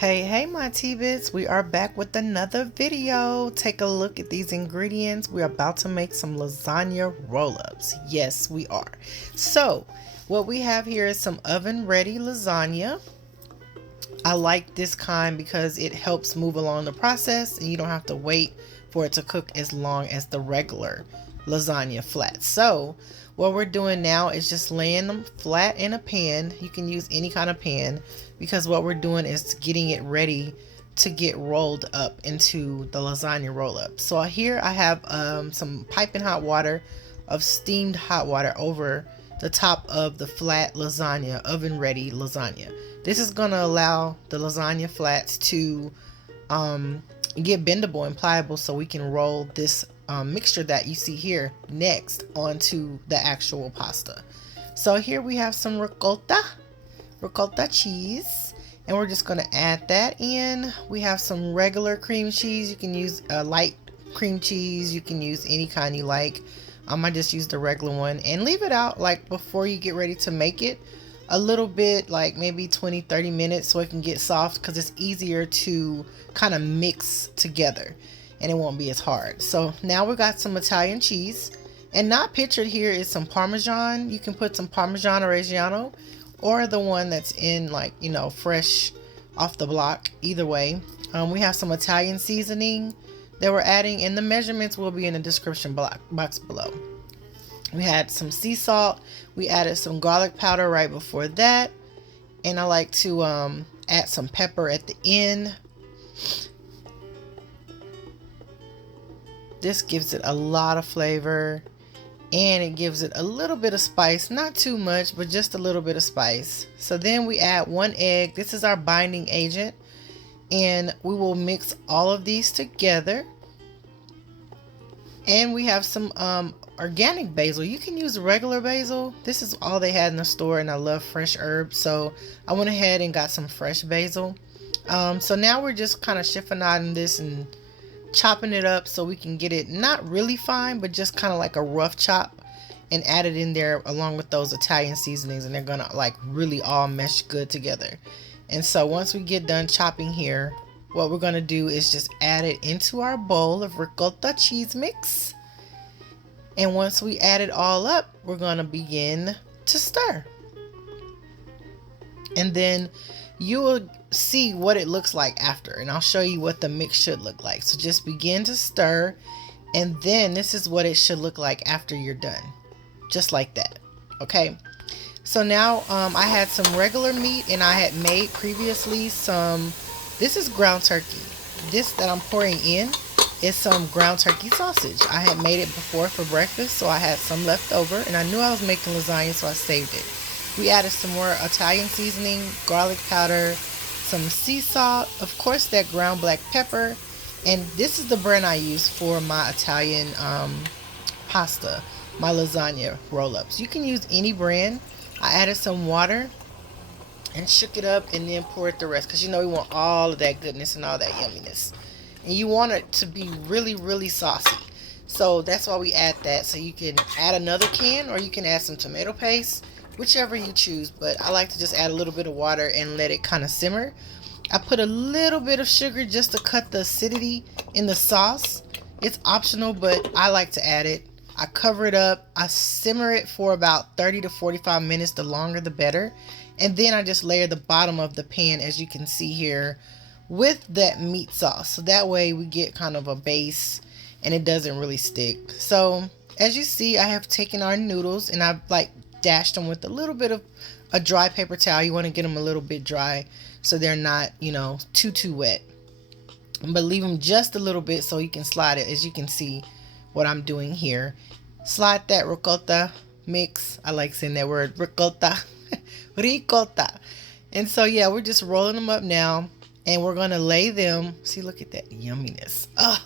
Hey my T-bits, we are back with another video. Take a look at these ingredients. We're about to make some lasagna roll-ups. Yes, we are. So what we have here is some oven ready lasagna. I like this kind because it helps move along the process and you don't have to wait for it to cook as long as the regular lasagna flats. So what we're doing now is just laying them flat in a pan. You can use any kind of pan because what we're doing is getting it ready to get rolled up into the lasagna roll up. So here I have some piping hot water of steamed hot water over the top of the flat lasagna, oven ready lasagna. This is going to allow the lasagna flats to get bendable and pliable so we can roll this mixture that you see here next onto the actual pasta. So here we have some ricotta cheese, and we're just going to add that in. We have some regular cream cheese. You can use a light cream cheese. You can use any kind you like. I just use the regular one and leave it out like before you get ready to make it a little bit, like maybe 20-30 minutes, so it can get soft, because it's easier to kind of mix together and it won't be as hard. So now we got some Italian cheese, and not pictured here is some Parmesan. You can put some Parmesan Reggiano or the one that's in, like, you know, fresh off the block. Either way, we have some Italian seasoning that we're adding, and the measurements will be in the description box below. We had some sea salt. We added some garlic powder right before that, and I like to add some pepper at the end. This gives it a lot of flavor, and it gives it a little bit of spice, not too much, but just a little bit of spice. So then we add 1 egg. This is our binding agent, and we will mix all of these together. And we have some organic basil. You can use regular basil. This is all they had in the store, and I love fresh herbs, so I went ahead and got some fresh basil. So now we're just kind of chiffonading this and chopping it up so we can get it not really fine, but just kind of like a rough chop, and add it in there along with those Italian seasonings, and they're gonna like really all mesh good together. And so once we get done chopping here, what we're gonna do is just add it into our bowl of ricotta cheese mix. And once we add it all up, we're gonna begin to stir. And then you will see what it looks like after, and I'll show you what the mix should look like. So just begin to stir, and then this is what it should look like after you're done. Just like that. Okay. So now I had some regular meat, and I had made previously some, this is ground turkey. This that I'm pouring in is some ground turkey sausage. I had made it before for breakfast, so I had some left over, and I knew I was making lasagna, so I saved it. We added some more Italian seasoning, garlic powder, some sea salt, of course that ground black pepper, and this is the brand I use for my Italian pasta, my lasagna roll-ups. You can use any brand. I added some water and shook it up, and then poured the rest, because you know we want all of that goodness and all that yumminess, and you want it to be really saucy. So that's why we add that. So you can add another can, or you can add some tomato paste, whichever you choose, but I like to just add a little bit of water and let it kind of simmer. I put a little bit of sugar just to cut the acidity in the sauce. It's optional, but I like to add it. I cover it up, I simmer it for about 30 to 45 minutes, the longer the better. And then I just layer the bottom of the pan, as you can see here, with that meat sauce. So that way we get kind of a base and it doesn't really stick. So as you see, I have taken our noodles and I've like dashed them with a little bit of a dry paper towel. You want to get them a little bit dry so they're not, you know, too wet. But leave them just a little bit so you can slide it, as you can see what I'm doing here. Slide that ricotta mix. I like saying that word, ricotta. Ricotta. And so yeah, we're just rolling them up now, and we're gonna lay them. See, look at that yumminess. Oh,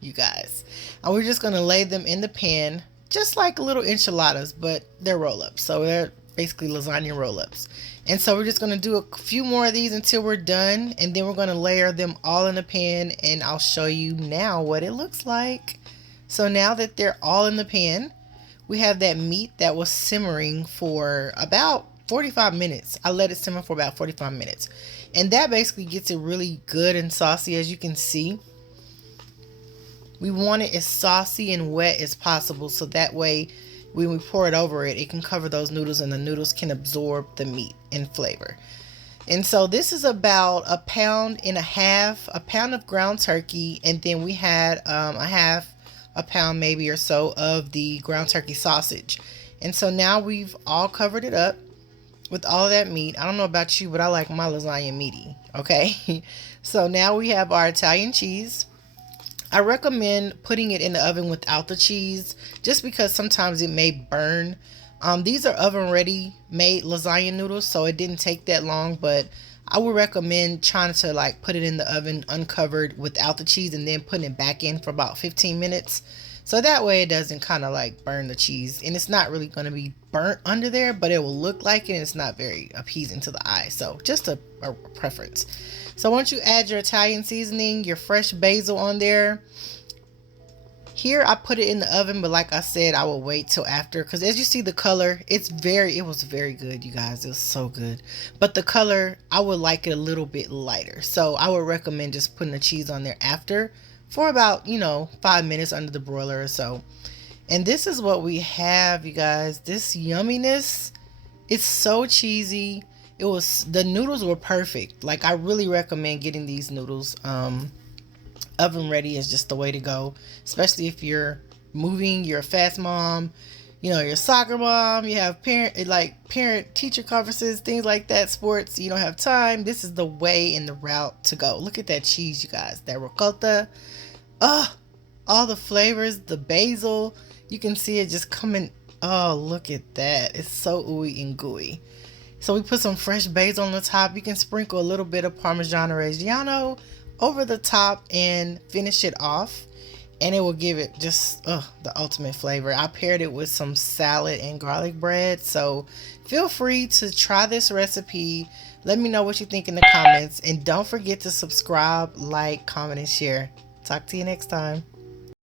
you guys. And we're just gonna lay them in the pan, just like little enchiladas, but they're roll-ups. So they're basically lasagna roll-ups. And so we're just gonna do a few more of these until we're done, and then we're gonna layer them all in the pan, and I'll show you now what it looks like. So now that they're all in the pan, we have that meat that was simmering for about 45 minutes. I let it simmer for about 45 minutes. And that basically gets it really good and saucy. As you can see, we want it as saucy and wet as possible, so that way when we pour it over it, it can cover those noodles and the noodles can absorb the meat and flavor. And so this is about 1.5 pounds, a pound of ground turkey, and then we had a half a pound maybe or so of the ground turkey sausage. And so now we've all covered it up with all of that meat. I don't know about you, but I like my lasagna meaty. Okay. So now we have our Italian cheese. I recommend putting it in the oven without the cheese, just because sometimes it may burn. These are oven ready made lasagna noodles, so it didn't take that long, but I would recommend trying to like put it in the oven uncovered without the cheese and then putting it back in for about 15 minutes. So that way it doesn't kind of like burn the cheese, and it's not really going to be burnt under there, but it will look like it, and it's not very appeasing to the eye. So just a preference. So once you add your Italian seasoning, your fresh basil on there. Here I put it in the oven, but like I said, I will wait till after, because as you see the color, it was very good, you guys. It was so good. But the color, I would like it a little bit lighter. So I would recommend just putting the cheese on there after for about, 5 minutes under the broiler or so. And this is what we have, you guys. This yumminess, it's so cheesy. The noodles were perfect. Like, I really recommend getting these noodles. Oven ready is just the way to go, especially if you're moving, you're a fast mom, you're a soccer mom, you have parent teacher conferences, things like that, sports, you don't have time. This is the way and the route to go. Look at that cheese, you guys, that ricotta, all the flavors, the basil, you can see it just coming. Oh, look at that. It's so ooey and gooey. So we put some fresh basil on the top. You can sprinkle a little bit of Parmesan Reggiano over the top and finish it off, and it will give it just the ultimate flavor. I paired it with some salad and garlic bread, so feel free to try this recipe. Let me know what you think in the comments, and don't forget to subscribe, like, comment, and share. Talk to you next time.